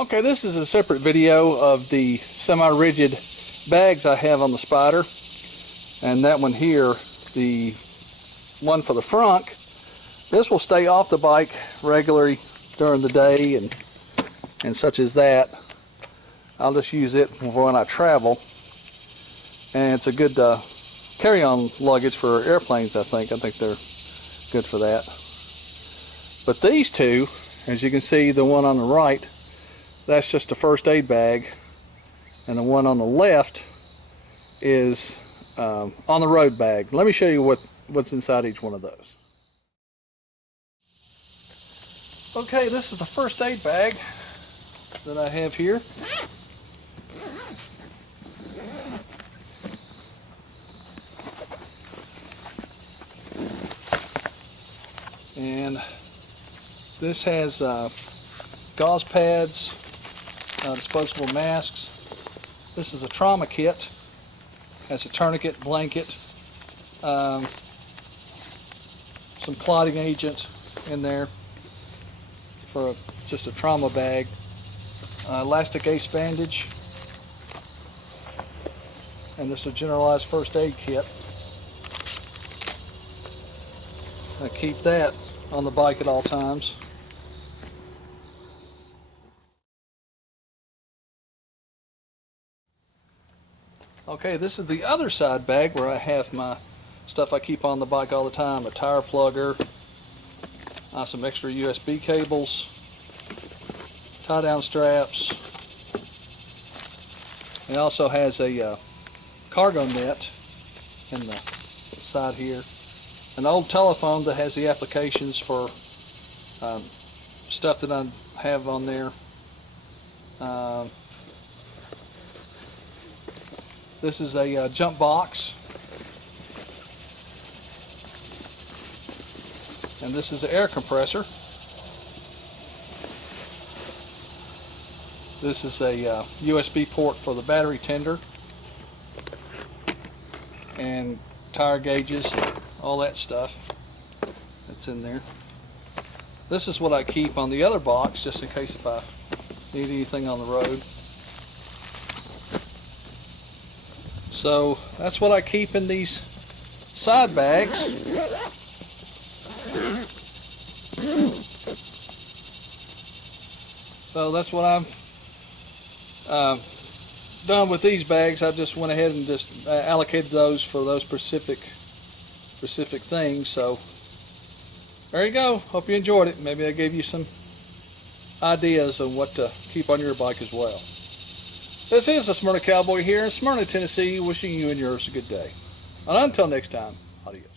Okay, this is a separate video of the semi-rigid bags I have on the Spider, and that one here, the one for the front, this will stay off the bike regularly during the day and such as that. I'll just use it for when I travel, and it's a good carry-on luggage for airplanes. I think they're good for that. But these two, as you can see, the one on the right, that's just a first aid bag, and the one on the left is on the road bag. Let me show you what's inside each one of those. Okay, this is the first aid bag that I have here. And this has gauze pads, disposable masks. This is a trauma kit. Has a tourniquet, blanket, some clotting agent in there for just a trauma bag. Elastic ace bandage, and this is a generalized first aid kit. I keep that on the bike at all times. Okay, this is the other side bag where I have my stuff I keep on the bike all the time. A tire plugger, some extra USB cables, tie down straps. It also has a cargo net in the side here. An old telephone that has the applications for stuff that I have on there. This is a jump box, and this is an air compressor. This is a USB port for the battery tender, and tire gauges, all that stuff that's in there. This is what I keep on the other box, just in case if I need anything on the road. So that's what I keep in these side bags. So that's what I've done with these bags. I just went ahead and just allocated those for those specific things. So there you go. Hope you enjoyed it. Maybe I gave you some ideas on what to keep on your bike as well. This is the Smyrna Cowboy here in Smyrna, Tennessee, wishing you and yours a good day. And until next time, adios.